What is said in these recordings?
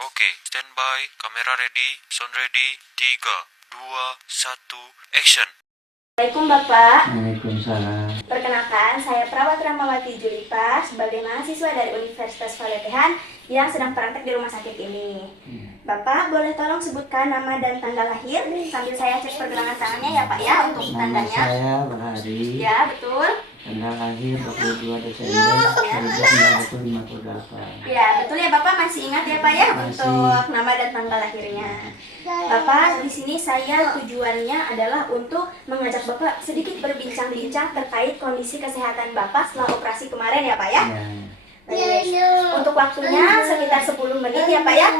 Oke, standby, kamera ready, sound ready, 3, 2, 1, action. Assalamualaikum Bapak. Waalaikumsalam. Perkenalkan, saya Perawat Rahmawati Julipa sebagai mahasiswa dari Universitas Valetehan yang sedang praktek di rumah sakit ini. Bapak, boleh tolong sebutkan nama dan tanggal lahir sambil saya cek pergelangan tangannya ya Pak ya untuk Nama tandanya. saya Bahari. Ya, betul. Tanggal lahir 22 Desember 1958. Ya, betul ya Bapak, masih ingat ya Pak ya Masih. untuk nama dan tanggal lahirnya. Bapak, di sini saya tujuannya adalah untuk mengajak Bapak sedikit berbincang-bincang terkait kondisi kesehatan Bapak setelah operasi kemarin ya Pak ya. Baik. Untuk waktunya sekitar 10 menit ya Pak ya.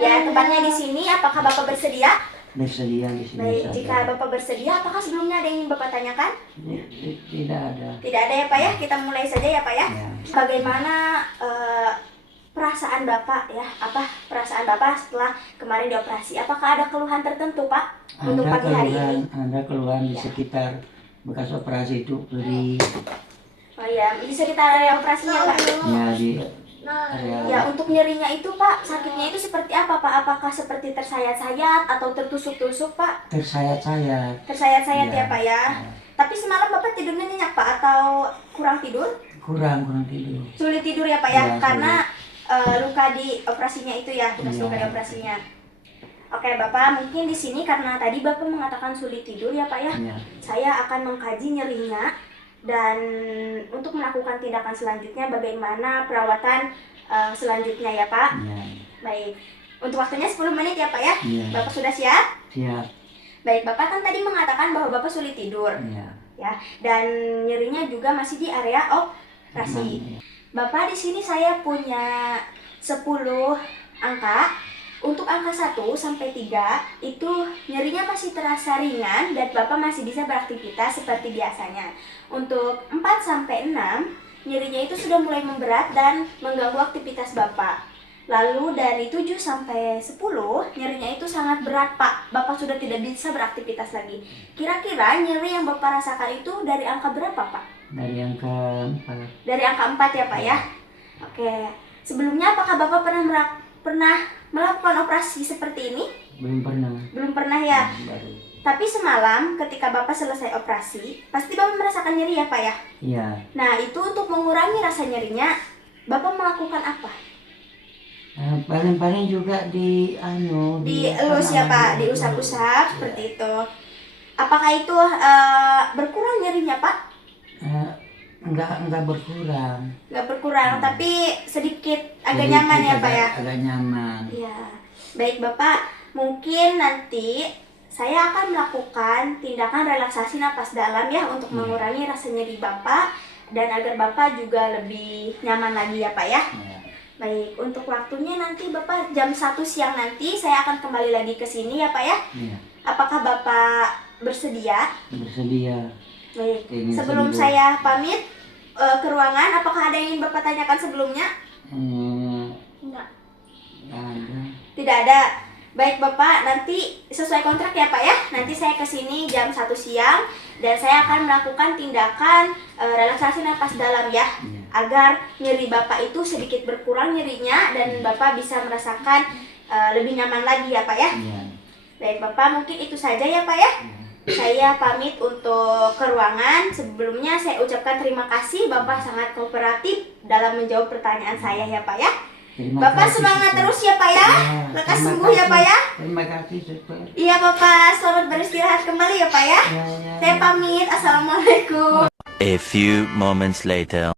Ya, tempatnya di sini. Apakah Bapak bersedia? Bersedia di sini. Baik, saja. jika Bapak bersedia, apakah sebelumnya ada yang ingin Bapak tanyakan? Tidak ada. Tidak ada ya Pak ya, kita mulai saja ya Pak ya. Ya. Bagaimana perasaan Bapak ya? Apa perasaan Bapak setelah kemarin dioperasi? Apakah ada keluhan tertentu Pak untuk pagi hari ini? Ada keluhan di sekitar bekas operasi itu beri Oh ya, bisa kita area operasinya Pak? ya di area Ya, untuk nyerinya itu Pak, sakitnya itu seperti apa Pak? Apakah seperti tersayat-sayat atau tertusuk-tusuk Pak? tersayat-sayat. Tersayat-sayat Ya. ya Pak ya. Tapi semalam Bapak tidurnya nyenyak Pak atau kurang tidur? Kurang tidur. Sulit tidur ya Pak ya, Ya, karena luka di operasinya itu ya, bekas Ya. luka di operasinya. Oke Bapak, mungkin di sini karena tadi Bapak mengatakan sulit tidur ya Pak ya, Ya. saya akan mengkaji nyerinya dan untuk melakukan tindakan selanjutnya bagaimana perawatan selanjutnya ya Pak. Ya. Baik, untuk waktunya 10 menit ya Pak ya. Ya. Bapak sudah siap? Siap. Baik, Bapak kan tadi mengatakan bahwa Bapak sulit tidur Ya. ya, dan nyerinya juga masih di area operasi. Bapak, di sini saya punya 10 angka. Untuk angka 1 sampai 3 itu nyerinya masih terasa ringan dan Bapak masih bisa beraktivitas seperti biasanya. Untuk 4 sampai 6 nyerinya itu sudah mulai memberat dan mengganggu aktivitas Bapak. Lalu dari 7 sampai 10 nyerinya itu sangat berat Pak. Bapak sudah tidak bisa beraktivitas lagi. Kira-kira nyeri yang Bapak rasakan itu dari angka berapa Pak? Dari angka 4. Dari angka 4 ya Pak ya. Oke. Sebelumnya apakah Bapak pernah melakukan operasi seperti ini? Belum pernah. Belum pernah ya. Baru. Tapi semalam ketika Bapak selesai operasi, pasti Bapak merasakan nyeri ya Pak ya? Iya. Nah, itu untuk mengurangi rasa nyerinya, Bapak melakukan apa? Paling-paling juga Dielus ya Pak, diusap-usap seperti itu. Apakah itu berkurang nyerinya Pak? Enggak berkurang. Nggak berkurang, tapi sedikit agak nyaman ya Pak ya? Agak nyaman. Iya. Baik Bapak, mungkin nanti saya akan melakukan tindakan relaksasi napas dalam ya untuk mengurangi rasa nyeri Bapak dan agar Bapak juga lebih nyaman lagi ya Pak ya. Ya. Baik, untuk waktunya nanti Bapak jam 1 siang nanti saya akan kembali lagi ke sini ya Pak ya. Ya. Apakah Bapak bersedia? Bersedia. Baik, Ingin sebelum sembuh. saya pamit ke ruangan, apakah ada yang ingin Bapak tanyakan sebelumnya? Enggak. Nggak ada. Tidak ada. Baik Bapak, nanti sesuai kontrak ya Pak ya. Nanti saya ke sini jam 1 siang dan saya akan melakukan tindakan relaksasi napas dalam ya. Ya. Agar nyeri Bapak itu sedikit berkurang nyerinya dan Bapak bisa merasakan lebih nyaman lagi ya Pak ya. Ya. Baik Bapak, mungkin itu saja ya Pak ya. Saya pamit untuk ke ruangan. Sebelumnya saya ucapkan terima kasih, Bapak sangat kooperatif dalam menjawab pertanyaan saya ya Pak ya. Terima Bapak kasih, semangat Suster. terus ya Pak ya. Lekas terima sembuh ya kasih. Pak ya. Terima kasih, Suster. Iya Bapak, selamat beristirahat kembali ya Pak ya. Ya. Saya pamit, assalamualaikum. A few moments later.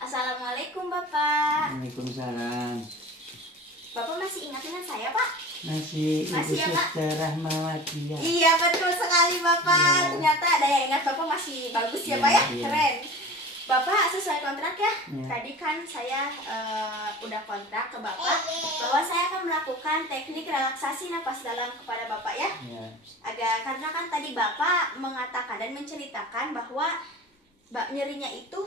Assalamualaikum Bapak. Waalaikumsalam. Bapak masih ingat dengan saya Pak? Masih Ibu Masih ya, Pak? Suster Rahmawati ya. Iya betul sekali Bapak. Iya. Ternyata ada yang ingat Bapak masih bagus ya Iya, Pak ya. iya. Keren. Bapak sesuai kontrak ya. Iya. Tadi kan saya udah kontrak ke Bapak bahwa saya akan melakukan teknik relaksasi napas dalam kepada Bapak ya. Ya. Karena kan tadi Bapak mengatakan dan menceritakan bahwa nyerinya itu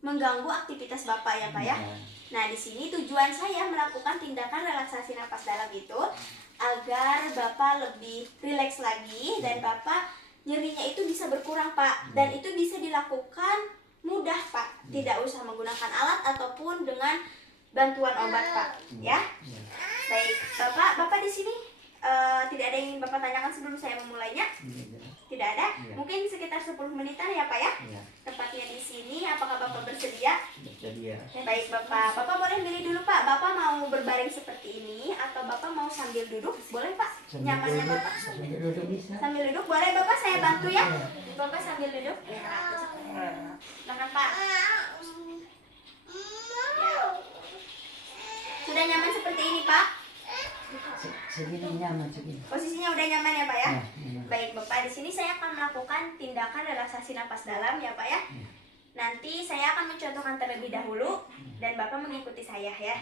mengganggu aktivitas Bapak ya Pak ya. Ya. Nah, di sini tujuan saya melakukan tindakan relaksasi napas dalam itu agar Bapak lebih rileks lagi dan Bapak nyerinya itu bisa berkurang, Pak. Dan itu bisa dilakukan mudah, Pak. Tidak usah menggunakan alat ataupun dengan bantuan obat, Pak. Ya. Ya. Baik, Bapak di sini tidak ada yang ingin Bapak tanyakan sebelum saya memulainya? Tidak ada? Ya. Mungkin sekitar 10 menitan ya, Pak ya? Ya. Tempatnya di sini, apakah Bapak bersedia? Jadi ya. Ya, baik, Bapak. Bapak boleh milih dulu, Pak. Bapak mau berbaring seperti ini atau Bapak mau sambil duduk? Boleh, Pak? Nyamannya Bapak. Sambil duduk bisa. Sambil duduk boleh, Bapak, saya bantu ya. Bapak sambil duduk. Ya, silakan, Pak. Ya. Sudah nyaman seperti ini, Pak? Segini nyaman segini. Posisinya udah nyaman ya, Pak ya? Ya, nyaman. Baik, Bapak. Di sini saya akan melakukan tindakan relaksasi napas dalam ya, Pak ya. Nanti saya akan mencontohkan terlebih dahulu dan Bapak mengikuti saya ya.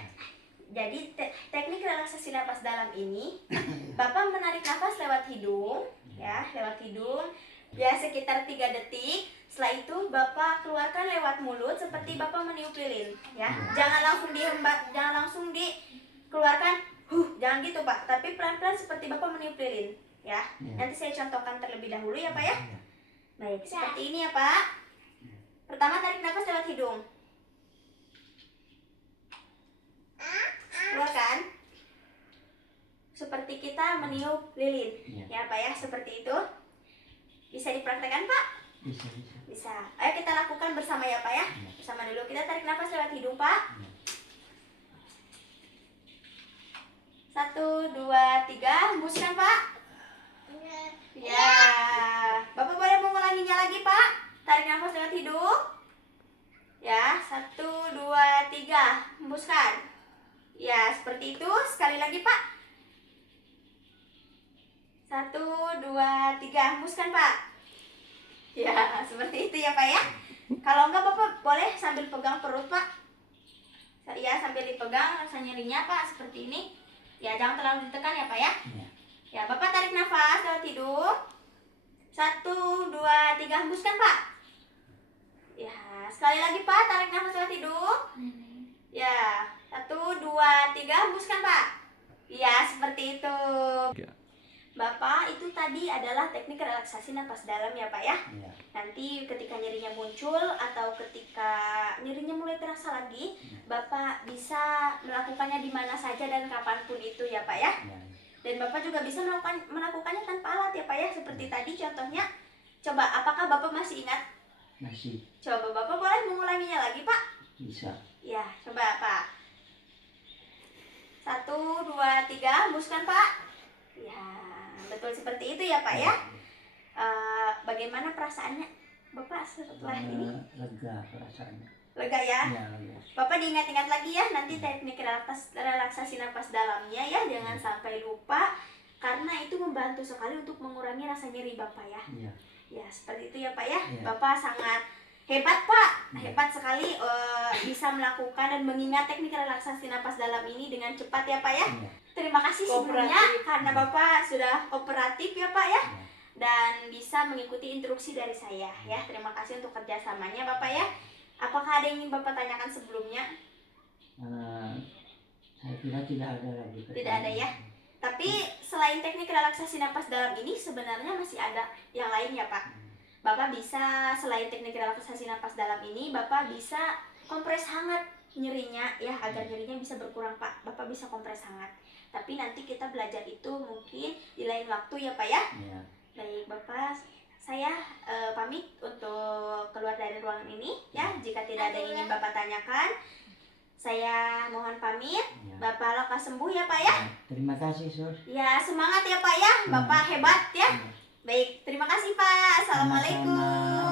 Jadi teknik relaksasi napas dalam ini, Bapak menarik nafas lewat hidung, ya, lewat hidung, ya sekitar 3 detik. Setelah itu Bapak keluarkan lewat mulut seperti Bapak meniup lilin, ya. Jangan langsung dikeluarkan, jangan gitu, Pak. Tapi pelan-pelan seperti Bapak meniup lilin, ya. Nanti saya contohkan terlebih dahulu ya, Pak ya. Baik, seperti ini ya, Pak. Pertama tarik nafas lewat hidung. Keluarkan. Seperti kita meniup lilin. Ya, Pak ya, seperti itu. Bisa dipraktekkan, Pak? Bisa, bisa. Bisa. Ayo kita lakukan bersama ya, Pak ya. Bersama dulu. Kita tarik nafas lewat hidung, Pak. 1, 2, 3. Hembuskan, Pak. Ya. Bapak boleh mengulanginya lagi, Pak. Tarik nafas lewat hidung. Ya, 1, 2, 3. Hembuskan. Ya, seperti itu. Sekali lagi, Pak. 1, 2, 3. Hembuskan, Pak. Ya, seperti itu ya, Pak ya. Kalau enggak, Bapak boleh sambil pegang perut, Pak. Ya, sambil dipegang rasa nyerinya, Pak, seperti ini. Ya, jangan terlalu ditekan ya, Pak ya. Ya, Bapak tarik nafas lewat hidung. 1, 2, 3. Hembuskan, Pak. Ya, sekali lagi, Pak. Tarik nafas lewat hidung. Ya, 1, 2, 3. Hembuskan, Pak. Ya, seperti itu. Bapak, itu tadi adalah teknik relaksasi napas dalam ya, Pak ya. Nanti ketika nyerinya muncul atau ketika nyerinya mulai terasa lagi, Bapak bisa melakukannya di mana saja dan kapanpun itu ya, Pak ya. Dan Bapak juga bisa melakukannya tanpa alat ya, Pak ya. Seperti tadi contohnya. Coba, apakah Bapak masih ingat? Masih. Coba Bapak boleh mengulanginya lagi, Pak? Bisa. Ya, coba, Pak. 1, 2, 3. Hembuskan, Pak. Ya, betul seperti itu ya, Pak ya. Bagaimana perasaannya Bapak setelah ini? Lega perasaannya. Lega ya? Ya, lega. Bapak diingat-ingat lagi ya nanti teknik relaksasi napas dalamnya ya. Jangan sampai lupa karena itu membantu sekali untuk mengurangi rasa nyeri Bapak ya. Iya. Ya, seperti itu ya, Pak ya. Iya. Bapak sangat hebat, Pak. Hebat sekali bisa melakukan dan mengingat teknik relaksasi napas dalam ini dengan cepat ya, Pak ya. Iya. Terima kasih sebelumnya karena Bapak sudah kooperatif ya, Pak ya. Dan bisa mengikuti instruksi dari saya ya. Terima kasih untuk kerjasamanya, Bapak ya. Apakah ada yang ingin Bapak tanyakan sebelumnya? Saya kira tidak ada lagi. Tidak ada ya. Tapi selain teknik relaksasi napas dalam ini sebenarnya masih ada yang lain ya, Pak. Bapak bisa selain teknik relaksasi napas dalam ini, Bapak bisa kompres hangat nyerinya ya, agar nyerinya bisa berkurang, Pak. Bapak bisa kompres hangat. Tapi nanti kita belajar itu mungkin di lain waktu ya, Pak ya. Iya. Baik, Bapak, saya pamit untuk keluar dari ruangan ini ya. Jika tidak ada yang ingin Bapak tanyakan, saya mohon pamit. Ya. Bapak lekas sembuh ya, Pak ya. Terima kasih, Sur. Ya, semangat ya, Pak ya. Bapak hebat ya. Baik, terima kasih, Pak. Assalamualaikum. Sama-sama.